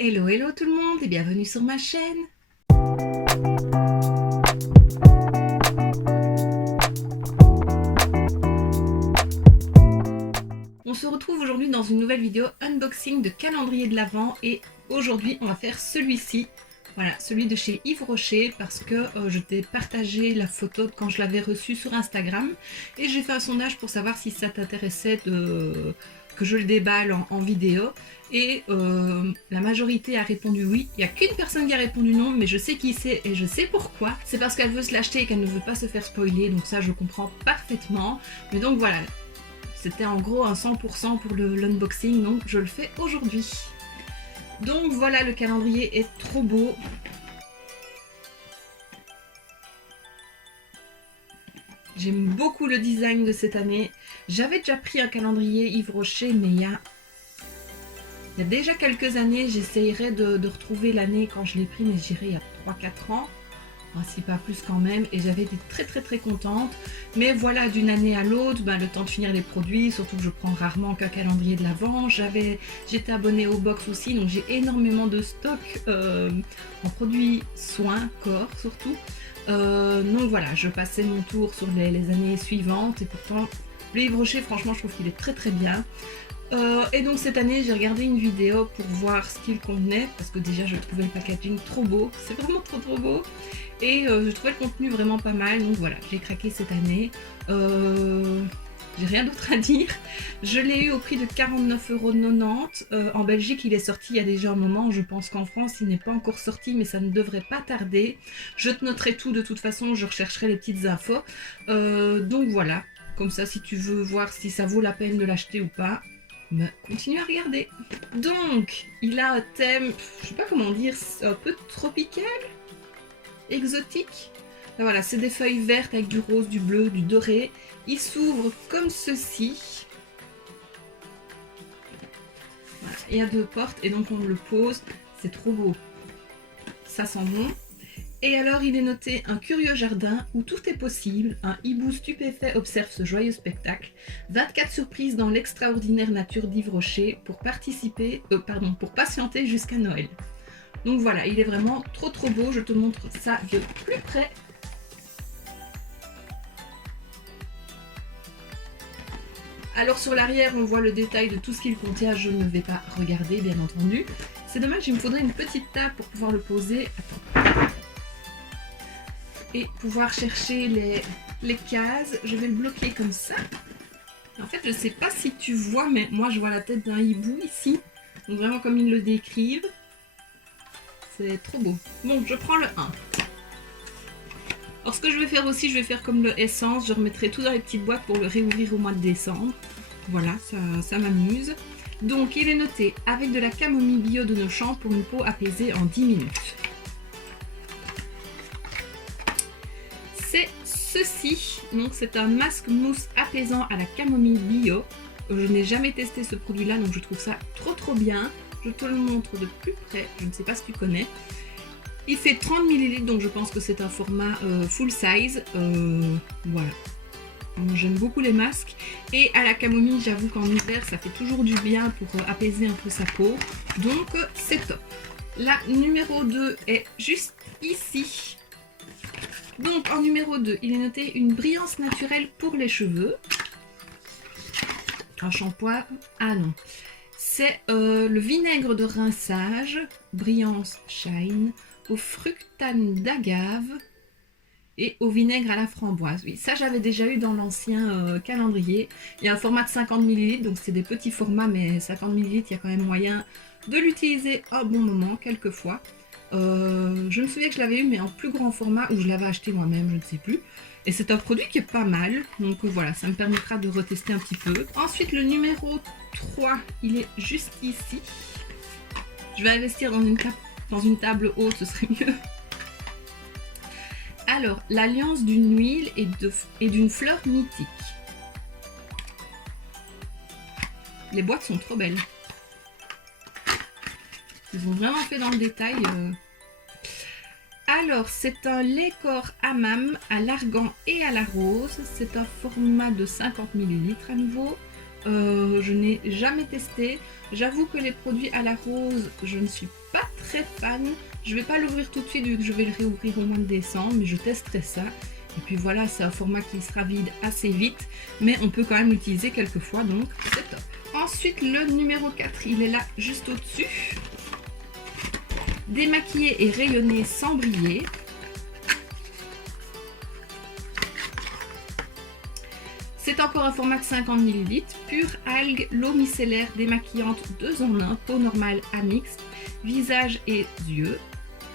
Hello, hello tout le monde et bienvenue sur ma chaîne. On se retrouve aujourd'hui dans une nouvelle vidéo unboxing de calendrier de l'Avent et aujourd'hui on va faire celui-ci. Voilà, celui de chez Yves Rocher parce que je t'ai partagé la photo quand je l'avais reçu sur Instagram et j'ai fait un sondage pour savoir si ça t'intéressait que je le déballe en vidéo et la majorité a répondu oui. Il n'y a qu'une personne qui a répondu non, mais je sais qui c'est et je sais pourquoi. C'est parce qu'elle veut se l'acheter et qu'elle ne veut pas se faire spoiler, donc ça je comprends parfaitement. Mais donc voilà, c'était en gros un 100% pour l'unboxing, donc je le fais aujourd'hui. Donc voilà, le calendrier est trop beau. J'aime beaucoup le design de cette année. J'avais déjà pris un calendrier Yves Rocher, mais il y a déjà quelques années. J'essayerai de retrouver l'année quand je l'ai pris, mais je dirais il y a 3-4 ans. Si pas plus quand même, et j'avais été très contente. Mais voilà, d'une année à l'autre, le temps de finir les produits, surtout que je prends rarement qu'un calendrier de l'Avent. J'étais abonnée au box aussi, donc j'ai énormément de stock en produits soins, corps surtout. Donc voilà, je passais mon tour sur les années suivantes, et pourtant le Yves Rocher, franchement, je trouve qu'il est très bien. Et donc cette année j'ai regardé une vidéo pour voir ce qu'il contenait parce que déjà je trouvais le packaging trop beau, c'est vraiment trop beau et je trouvais le contenu vraiment pas mal, donc voilà, j'ai craqué cette année. J'ai rien d'autre à dire. Je l'ai eu au prix de 49,90 €. En Belgique il est sorti il y a déjà un moment, je pense qu'en France il n'est pas encore sorti mais ça ne devrait pas tarder. Je te noterai tout de toute façon, je rechercherai les petites infos. Donc voilà, comme ça si tu veux voir si ça vaut la peine de l'acheter ou pas, continue à regarder. Donc, il a un thème, je sais pas comment dire, un peu tropical, exotique. Là, voilà, c'est des feuilles vertes avec du rose, du bleu, du doré. Il s'ouvre comme ceci. Voilà, il y a deux portes et donc on le pose. C'est trop beau. Ça sent bon. Et alors il est noté un curieux jardin où tout est possible, un hibou stupéfait observe ce joyeux spectacle, 24 surprises dans l'extraordinaire nature d'Yves Rocher pour pour patienter jusqu'à Noël. Donc voilà, il est vraiment trop beau, je te montre ça de plus près. Alors sur l'arrière on voit le détail de tout ce qu'il contient, je ne vais pas regarder bien entendu. C'est dommage, il me faudrait une petite table pour pouvoir le poser. Attends. Et pouvoir chercher les cases. Je vais le bloquer comme ça. En fait, je sais pas si tu vois, mais moi je vois la tête d'un hibou ici. Donc vraiment comme ils le décrivent. C'est trop beau. Bon, je prends le 1. Alors ce que je vais faire aussi, je vais faire comme le essence. Je remettrai tout dans les petites boîtes pour le réouvrir au mois de décembre. Voilà, ça m'amuse. Donc il est noté avec de la camomille bio de nos champs pour une peau apaisée en 10 minutes. C'est ceci, donc c'est un masque mousse apaisant à la camomille bio. Je n'ai jamais testé ce produit là, donc je trouve ça trop bien. Je te le montre de plus près, je ne sais pas si tu connais. Il fait 30 ml, donc je pense que c'est un format full size. Voilà. J'aime beaucoup les masques. Et à la camomille, j'avoue qu'en hiver, ça fait toujours du bien pour apaiser un peu sa peau. Donc c'est top. La numéro 2 est juste ici. Donc en numéro 2, il est noté une brillance naturelle pour les cheveux. Un shampoing, ah non. C'est le vinaigre de rinçage, brillance shine, au fructane d'agave et au vinaigre à la framboise. Oui, ça j'avais déjà eu dans l'ancien calendrier. Il y a un format de 50 ml, donc c'est des petits formats, mais 50 ml, il y a quand même moyen de l'utiliser un bon moment, quelquefois. Je me souviens que je l'avais eu mais en plus grand format ou je l'avais acheté moi-même, je ne sais plus. Et c'est un produit qui est pas mal, donc voilà, ça me permettra de retester un petit peu. Ensuite le numéro 3, il est juste ici. Je vais investir dans une table haute, ce serait mieux. Alors, l'alliance d'une huile et d'une fleur mythique. Les boîtes sont trop belles. Ils ont vraiment fait dans le détail. Alors, c'est un lait corps hammam à l'argan et à la rose. C'est un format de 50 ml à nouveau. Je n'ai jamais testé. J'avoue que les produits à la rose, je ne suis pas très fan. Je vais pas l'ouvrir tout de suite vu que je vais le réouvrir au mois de décembre, mais je testerai ça. Et puis voilà, c'est un format qui sera vide assez vite, mais on peut quand même l'utiliser quelques fois, donc c'est top. Ensuite, le numéro 4, il est là juste au-dessus. Démaquiller et rayonner sans briller. C'est encore un format de 50 ml, pure algue, l'eau micellaire démaquillante 2 en 1, peau normale à mixte, visage et yeux.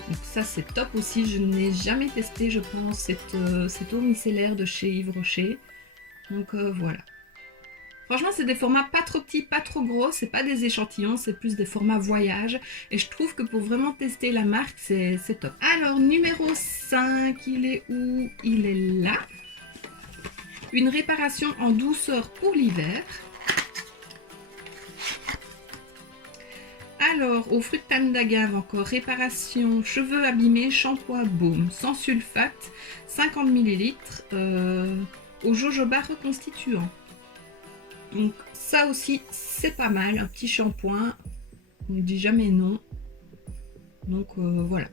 Donc ça c'est top aussi, je n'ai jamais testé je pense cette eau micellaire de chez Yves Rocher. Donc voilà. Franchement c'est des formats pas trop petits, pas trop gros, c'est pas des échantillons, c'est plus des formats voyage. Et je trouve que pour vraiment tester la marque c'est top. Alors numéro 5, il est où? Il est là. Une réparation en douceur pour l'hiver. Alors, au fructane d'agave encore, réparation, cheveux abîmés, shampoing, baume, sans sulfate, 50 ml, au jojoba reconstituant. Donc ça aussi, c'est pas mal, un petit shampoing, on ne dit jamais non. Donc voilà.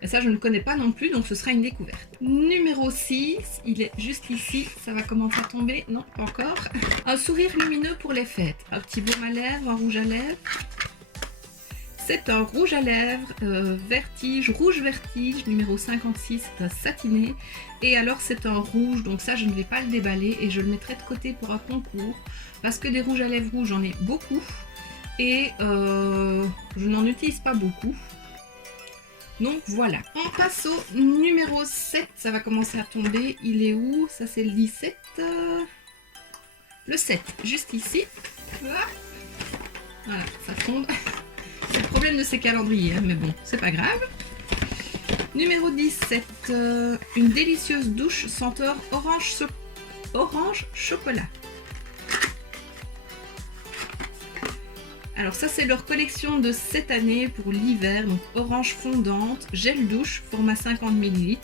Et ça, je ne connais pas non plus, donc ce sera une découverte. Numéro 6, il est juste ici. Ça va commencer à tomber. Non, pas encore. Un sourire lumineux pour les fêtes. Un petit baume à lèvres, un rouge à lèvres. C'est un rouge à lèvres, vertige, rouge vertige, numéro 56, c'est un satiné. Et alors c'est un rouge, donc ça je ne vais pas le déballer et je le mettrai de côté pour un concours. Parce que des rouges à lèvres rouges, j'en ai beaucoup. Et je n'en utilise pas beaucoup. Donc voilà, on passe au numéro 7, ça va commencer à tomber, il est où? Ça c'est le 17, le 7, juste ici, voilà, ça tombe, c'est le problème de ces calendriers, hein, mais bon, c'est pas grave. Numéro 17, une délicieuse douche senteur orange chocolat. Alors ça c'est leur collection de cette année pour l'hiver, donc orange fondante, gel douche, format 50 ml.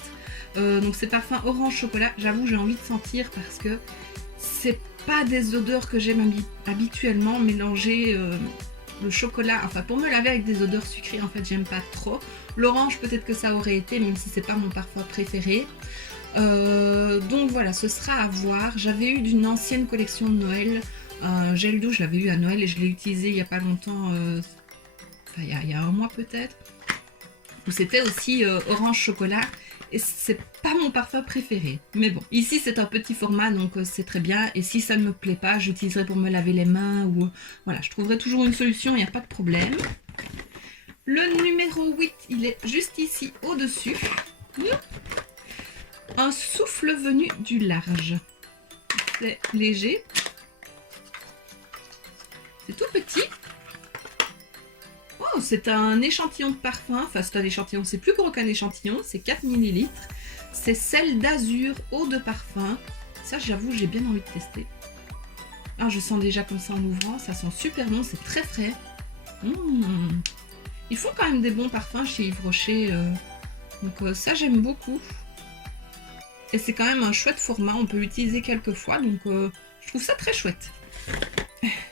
Donc c'est parfum orange chocolat, j'avoue j'ai envie de sentir parce que c'est pas des odeurs que j'aime habituellement, mélanger le chocolat, enfin pour me laver avec des odeurs sucrées en fait j'aime pas trop. L'orange peut-être que ça aurait été, même si c'est pas mon parfum préféré. Donc voilà, ce sera à voir. J'avais eu d'une ancienne collection de Noël un gel douche, je l'avais eu à Noël et je l'ai utilisé il n'y a pas longtemps, il y a un mois peut-être, où c'était aussi orange chocolat et c'est pas mon parfum préféré. Mais bon, ici c'est un petit format donc c'est très bien et si ça ne me plaît pas, j'utiliserai pour me laver les mains ou voilà, je trouverai toujours une solution, il n'y a pas de problème. Le numéro 8, il est juste ici au-dessus. Un souffle venu du large. C'est léger. C'est tout petit. Oh, c'est un échantillon de parfum. Enfin, c'est un échantillon, c'est plus gros qu'un échantillon. C'est 4 ml. C'est Sel d'Azur, eau de parfum. Ça, j'avoue, j'ai bien envie de tester. Ah, je sens déjà comme ça en ouvrant. Ça sent super bon, c'est très frais. Ils font quand même des bons parfums chez Yves Rocher. Donc ça, j'aime beaucoup. Et c'est quand même un chouette format. On peut l'utiliser quelques fois. Donc je trouve ça très chouette.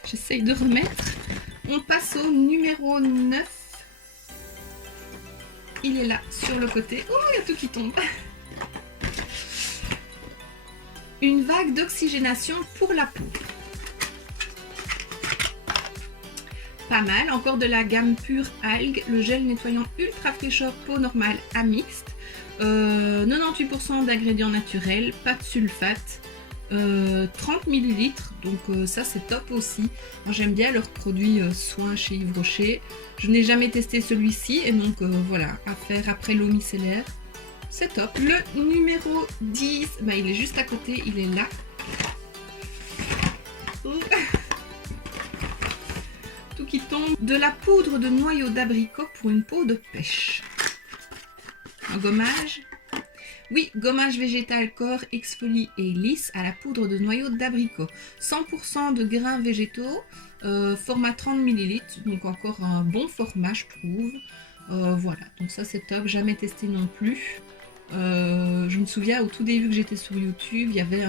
J'essaye de remettre. On passe au numéro 9. Il est là, sur le côté. Oh, il y a tout qui tombe. Une vague d'oxygénation pour la peau. Pas mal. Encore de la gamme pure algue. Le gel nettoyant ultra fraîcheur peau normale à mixte. 98% d'ingrédients naturels. Pas de sulfate. 30 ml, donc ça c'est top aussi. Moi j'aime bien leurs produits soins chez Yves Rocher. Je n'ai jamais testé celui-ci et donc voilà, à faire après l'eau micellaire. C'est top. Le numéro 10, bah, il est juste à côté, il est là. Tout qui tombe. De la poudre de noyau d'abricot pour une peau de pêche. Un gommage. Oui, gommage végétal corps exfolie et lisse à la poudre de noyau d'abricot. 100% de grains végétaux, format 30 ml, donc encore un bon format je trouve. Voilà, donc ça c'est top, jamais testé non plus. Je me souviens au tout début que j'étais sur YouTube, il y avait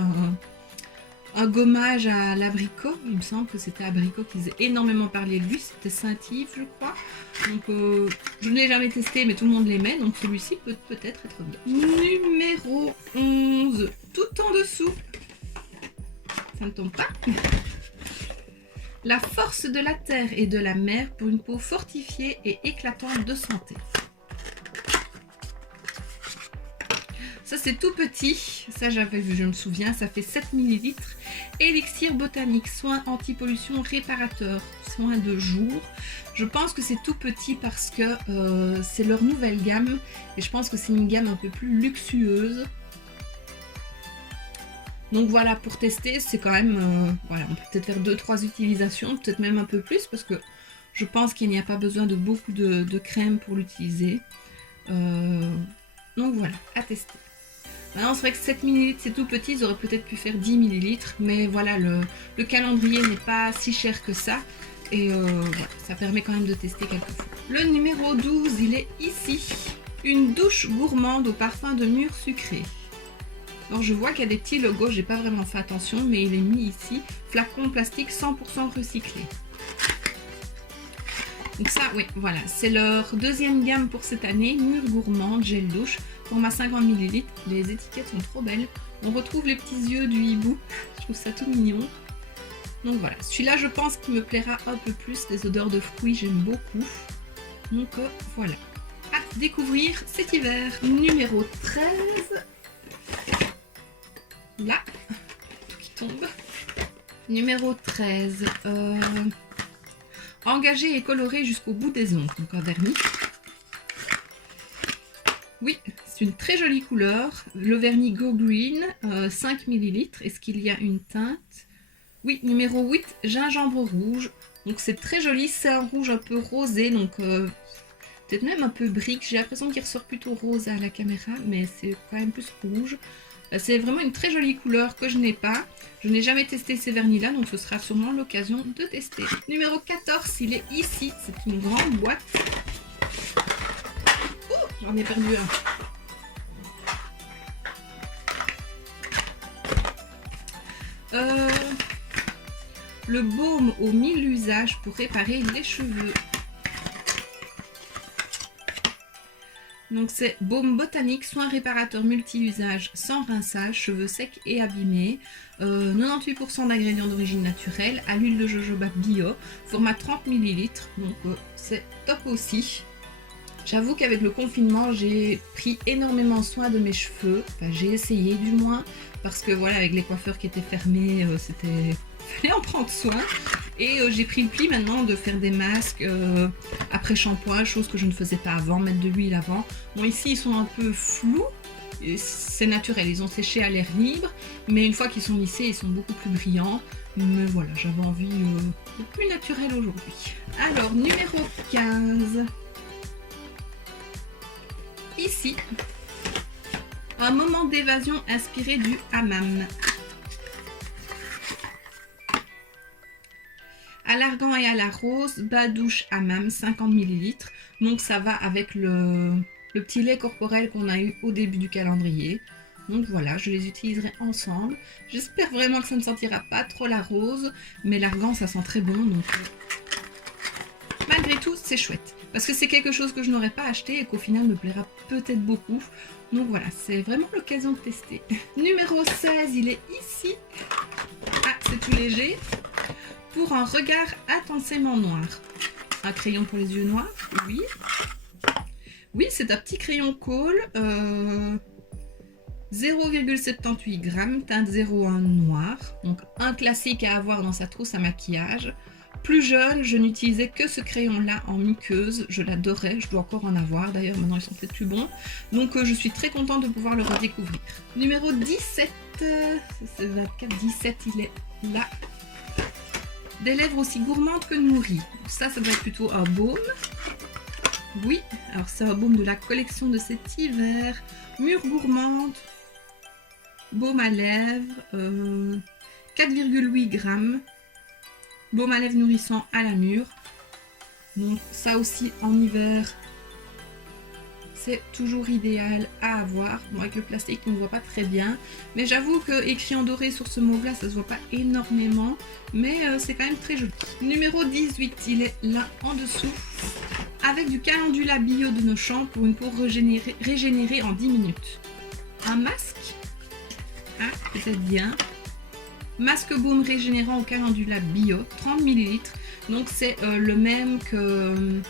un gommage à l'abricot. Il me semble que c'était abricot qui faisait énormément parler de lui. C'était Saint-Yves, je crois. Donc, je ne l'ai jamais testé, mais tout le monde l'aimait. Donc, celui-ci peut peut-être être bien. Numéro 11, tout en dessous. Ça ne tombe pas. La force de la terre et de la mer pour une peau fortifiée et éclatante de santé. Ça c'est tout petit, ça j'avais vu, je me souviens, ça fait 7 ml. Élixir botanique, soin anti-pollution réparateur, soin de jour. Je pense que c'est tout petit parce que c'est leur nouvelle gamme et je pense que c'est une gamme un peu plus luxueuse. Donc voilà, pour tester, c'est quand même, voilà, on peut peut-être faire 2-3 utilisations, peut-être même un peu plus parce que je pense qu'il n'y a pas besoin de beaucoup de crème pour l'utiliser. Donc voilà, à tester. Maintenant, c'est vrai que 7 ml c'est tout petit, ils auraient peut-être pu faire 10 ml, mais voilà, le calendrier n'est pas si cher que ça. Et voilà, ça permet quand même de tester quelques fois. Le numéro 12, il est ici. Une douche gourmande au parfum de mûre sucrée. Alors je vois qu'il y a des petits logos, j'ai pas vraiment fait attention, mais il est mis ici. Flacon plastique 100% recyclé. Donc ça, oui, voilà, c'est leur deuxième gamme pour cette année, mûre gourmande, gel douche, format 50 ml. Les étiquettes sont trop belles. On retrouve les petits yeux du hibou, je trouve ça tout mignon. Donc voilà, celui-là je pense qu'il me plaira un peu plus, les odeurs de fruits j'aime beaucoup. Donc voilà, à découvrir cet hiver. Numéro 13, là, tout qui tombe. Numéro 13, engagé et coloré jusqu'au bout des ongles, donc un vernis. Oui, c'est une très jolie couleur. Le vernis Go Green, 5 ml. Est-ce qu'il y a une teinte? Oui, numéro 8, gingembre rouge. Donc c'est très joli, c'est un rouge un peu rosé, donc peut-être même un peu brique. J'ai l'impression qu'il ressort plutôt rose à la caméra, mais c'est quand même plus rouge. C'est vraiment une très jolie couleur que je n'ai pas. Je n'ai jamais testé ces vernis-là, donc ce sera sûrement l'occasion de tester. Numéro 14, il est ici. C'est une grande boîte. Oh, j'en ai perdu un. Le baume aux 1000 usages pour réparer les cheveux. Donc c'est baume botanique, soin réparateur multi-usage sans rinçage, cheveux secs et abîmés. 98% d'ingrédients d'origine naturelle, à l'huile de jojoba bio, format 30 ml. Donc c'est top aussi. J'avoue qu'avec le confinement, j'ai pris énormément soin de mes cheveux. Enfin, j'ai essayé du moins, parce que voilà, avec les coiffeurs qui étaient fermés, c'était... fallait en prendre soin. Et j'ai pris le pli maintenant de faire des masques après shampoing, chose que je ne faisais pas avant, mettre de l'huile avant. Bon, ici ils sont un peu flous, c'est naturel, ils ont séché à l'air libre, mais une fois qu'ils sont lissés, ils sont beaucoup plus brillants. Mais voilà, j'avais envie de plus naturel aujourd'hui. Alors, numéro 15. Ici, un moment d'évasion inspiré du hammam. À l'argan et à la rose, bas douche hammam 50 ml. Donc ça va avec le petit lait corporel qu'on a eu au début du calendrier. Donc voilà, je les utiliserai ensemble. J'espère vraiment que ça ne sentira pas trop la rose, mais l'argan ça sent très bon. Donc malgré tout, c'est chouette. Parce que c'est quelque chose que je n'aurais pas acheté et qu'au final me plaira peut-être beaucoup. Donc voilà, c'est vraiment l'occasion de tester. Numéro 16, il est ici. Ah, c'est tout léger. Pour un regard intensément noir. Un crayon pour les yeux noirs, oui. Oui, c'est un petit crayon Kohl. 0,78 g, teinte 01 noir. Donc un classique à avoir dans sa trousse à maquillage. Plus jeune, je n'utilisais que ce crayon-là en muqueuse. Je l'adorais, je dois encore en avoir. D'ailleurs, maintenant, ils sont peut-être plus bons. Donc, je suis très contente de pouvoir le redécouvrir. Numéro 17. C'est 24, 17, il est là. Des lèvres aussi gourmandes que nourries. Ça doit être plutôt un baume. Oui, alors c'est un baume de la collection de cet hiver. Mûre gourmande. Baume à lèvres. 4,8 g. Baume à lèvres nourrissant à la mûre. Donc ça aussi en hiver, c'est toujours idéal à avoir. Bon, avec le plastique, on ne voit pas très bien. Mais j'avoue que écrit en doré sur ce mauve-là, ça se voit pas énormément. Mais c'est quand même très joli. Numéro 18, il est là en dessous. Avec du calendula bio de nos champs pour une peau régénérée en 10 minutes. Un masque. Ah, peut-être bien. Masque baume régénérant au calendula bio, 30 ml. Donc c'est le même que...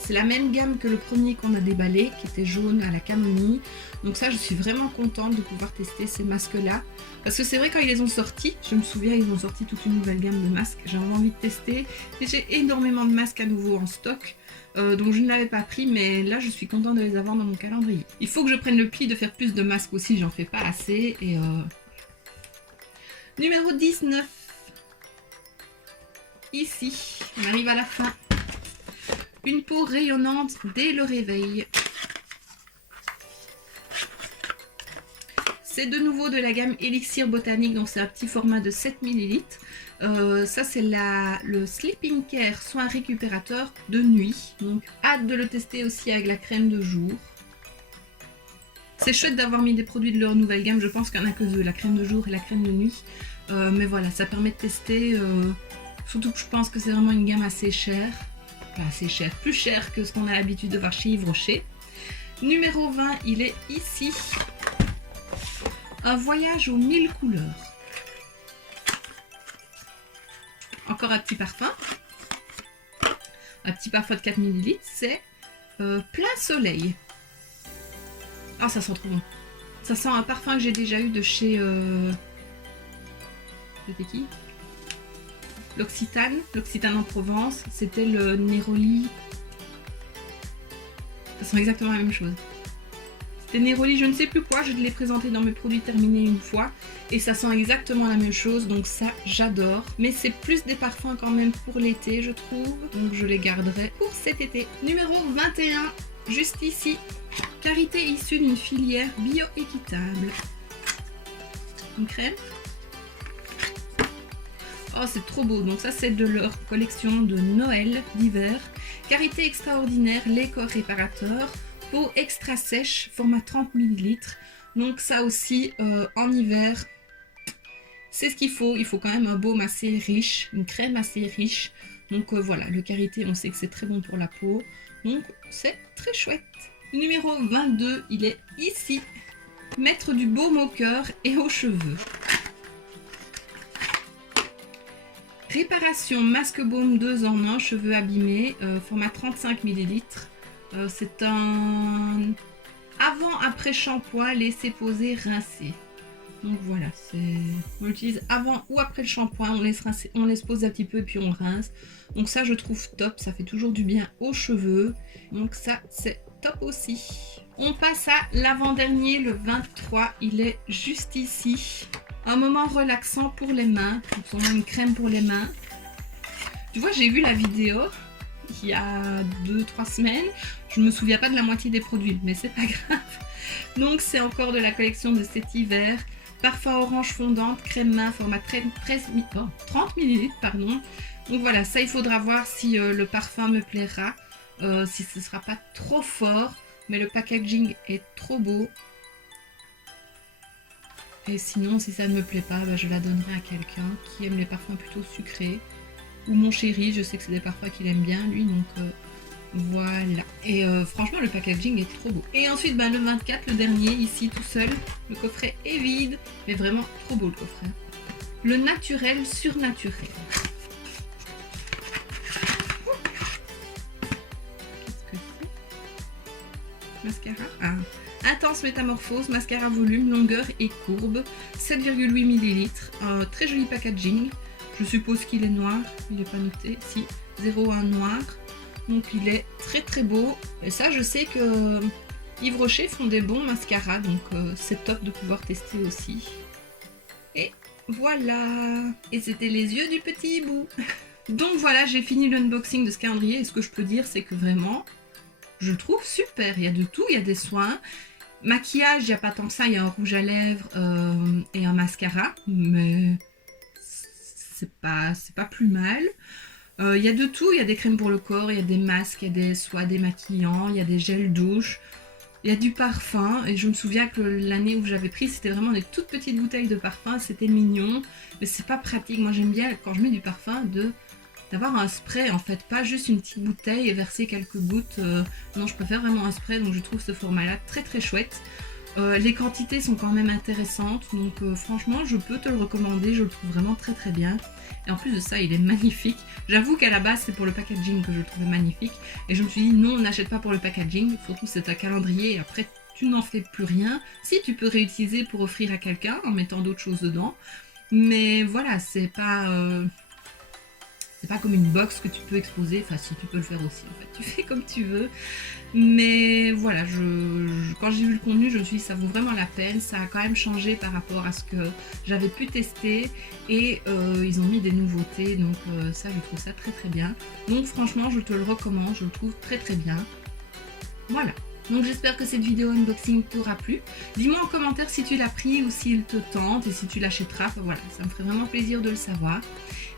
c'est la même gamme que le premier qu'on a déballé, qui était jaune à la camomille. Donc ça, je suis vraiment contente de pouvoir tester ces masques-là. Parce que c'est vrai, quand ils les ont sortis, je me souviens, ils ont sorti toute une nouvelle gamme de masques. J'avais envie de tester. Et j'ai énormément de masques à nouveau en stock. Donc je ne l'avais pas pris, mais là, je suis contente de les avoir dans mon calendrier. Il faut que je prenne le pli de faire plus de masques aussi, j'en fais pas assez. Et numéro 19. Ici, on arrive à la fin. Une peau rayonnante dès le réveil. C'est de nouveau de la gamme Elixir Botanique, donc c'est un petit format de 7 ml. Ça c'est le Sleeping Care soin récupérateur de nuit. Donc hâte de le tester aussi avec la crème de jour. C'est chouette d'avoir mis des produits de leur nouvelle gamme. Je pense qu'il n'y en a que deux, la crème de jour et la crème de nuit. Mais voilà, ça permet de tester. Surtout que je pense que c'est vraiment une gamme assez chère. Enfin, assez chère, plus chère que ce qu'on a l'habitude de voir chez Yves Rocher. Numéro 20, il est ici. Un voyage aux 1000 couleurs. Encore un petit parfum. Un petit parfum de 4 ml. C'est plein soleil. Ah, ça sent trop bon. Ça sent un parfum que j'ai déjà eu de chez... C'était qui? L'Occitane en Provence. C'était le Neroli. Ça sent exactement la même chose. C'était Neroli, je ne sais plus quoi, je l'ai présenté dans mes produits terminés une fois et ça sent exactement la même chose, donc ça j'adore. Mais c'est plus des parfums quand même pour l'été, je trouve, donc je les garderai pour cet été. Numéro 21, juste ici, Karité issue d'une filière bio-équitable. Une crème. Oh, c'est trop beau. Donc ça, c'est de leur collection de Noël d'hiver. Karité extraordinaire, lait corps réparateur, peau extra sèche, format 30 ml. Donc ça aussi, en hiver, c'est ce qu'il faut. Il faut quand même un baume assez riche, une crème assez riche. Donc voilà, le Karité, on sait que c'est très bon pour la peau. Donc c'est très chouette. Numéro 22, il est ici. Mettre du baume au cœur et aux cheveux. Réparation masque baume 2 en 1, cheveux abîmés, format 35 ml. C'est un avant-après shampoing, laisser poser, rincer. Donc voilà, on l'utilise avant ou après le shampoing, on laisse poser un petit peu et puis on rince. Donc ça je trouve top, ça fait toujours du bien aux cheveux. Donc ça c'est top aussi. On passe à l'avant-dernier, le 23, il est juste ici. Un moment relaxant pour les mains, donc on a une crème pour les mains. Tu vois, j'ai vu la vidéo il y a 2-3 semaines. Je ne me souviens pas de la moitié des produits, mais c'est pas grave. Donc c'est encore de la collection de cet hiver. Parfum orange fondante, crème main, format 30 ml, pardon. Donc voilà, ça il faudra voir si le parfum me plaira, si ce ne sera pas trop fort. Mais le packaging est trop beau. Et sinon, si ça ne me plaît pas, bah, je la donnerai à quelqu'un qui aime les parfums plutôt sucrés. Ou mon chéri, je sais que c'est des parfums qu'il aime bien, lui, donc voilà. Et franchement, le packaging est trop beau. Et ensuite, bah, le 24, le dernier, ici, tout seul. Le coffret est vide, mais vraiment trop beau le coffret. Le naturel surnaturel. Qu'est-ce que c'est? Mascara. Ah. Intense métamorphose, mascara volume, longueur et courbe, 7,8 ml, un très joli packaging. Je suppose qu'il est noir, il n'est pas noté, si, 0,1 noir. Donc il est très très beau. Et ça, je sais que Yves Rocher font des bons mascaras, donc c'est top de pouvoir tester aussi. Et voilà. Et c'était les yeux du petit hibou. Donc voilà, j'ai fini l'unboxing de ce calendrier. Et ce que je peux dire, c'est que vraiment, je le trouve super. Il y a de tout, il y a des soins. Maquillage, il n'y a pas tant que ça, il y a un rouge à lèvres et un mascara, mais c'est pas plus mal. Il y a de tout, il y a des crèmes pour le corps, il y a des masques, il y a des soins démaquillants, il y a des gels douche, il y a du parfum. Et je me souviens que l'année où j'avais pris, c'était vraiment des toutes petites bouteilles de parfum, c'était mignon, mais c'est pas pratique. Moi j'aime bien quand je mets du parfum d'avoir un spray en fait, pas juste une petite bouteille et verser quelques gouttes. Non, je préfère vraiment un spray, donc je trouve ce format-là très très chouette. Les quantités sont quand même intéressantes, donc franchement je peux te le recommander, je le trouve vraiment très très bien. Et en plus de ça, il est magnifique. J'avoue qu'à la base c'est pour le packaging que je le trouvais magnifique, et je me suis dit non, on n'achète pas pour le packaging, surtout c'est un calendrier et après tu n'en fais plus rien. Si, tu peux réutiliser pour offrir à quelqu'un en mettant d'autres choses dedans, mais voilà, c'est pas comme une box que tu peux exposer, enfin si, tu peux le faire aussi en fait, tu fais comme tu veux. Mais voilà, quand j'ai vu le contenu, je me suis dit ça vaut vraiment la peine, ça a quand même changé par rapport à ce que j'avais pu tester et ils ont mis des nouveautés, donc ça je trouve ça très très bien. Donc franchement je te le recommande, je le trouve très très bien. Voilà. Donc j'espère que cette vidéo unboxing t'aura plu. Dis-moi en commentaire si tu l'as pris ou s'il te tente et si tu l'achèteras. Enfin, voilà, ça me ferait vraiment plaisir de le savoir.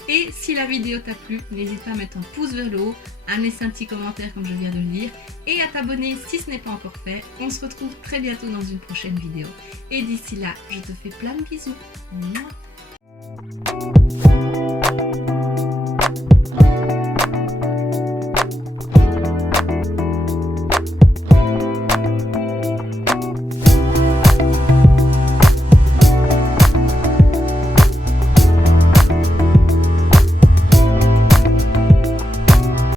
Et si la vidéo t'a plu, n'hésite pas à mettre un pouce vers le haut, à me laisser un petit commentaire comme je viens de le dire et à t'abonner si ce n'est pas encore fait. On se retrouve très bientôt dans une prochaine vidéo. Et d'ici là, je te fais plein de bisous. Mouah.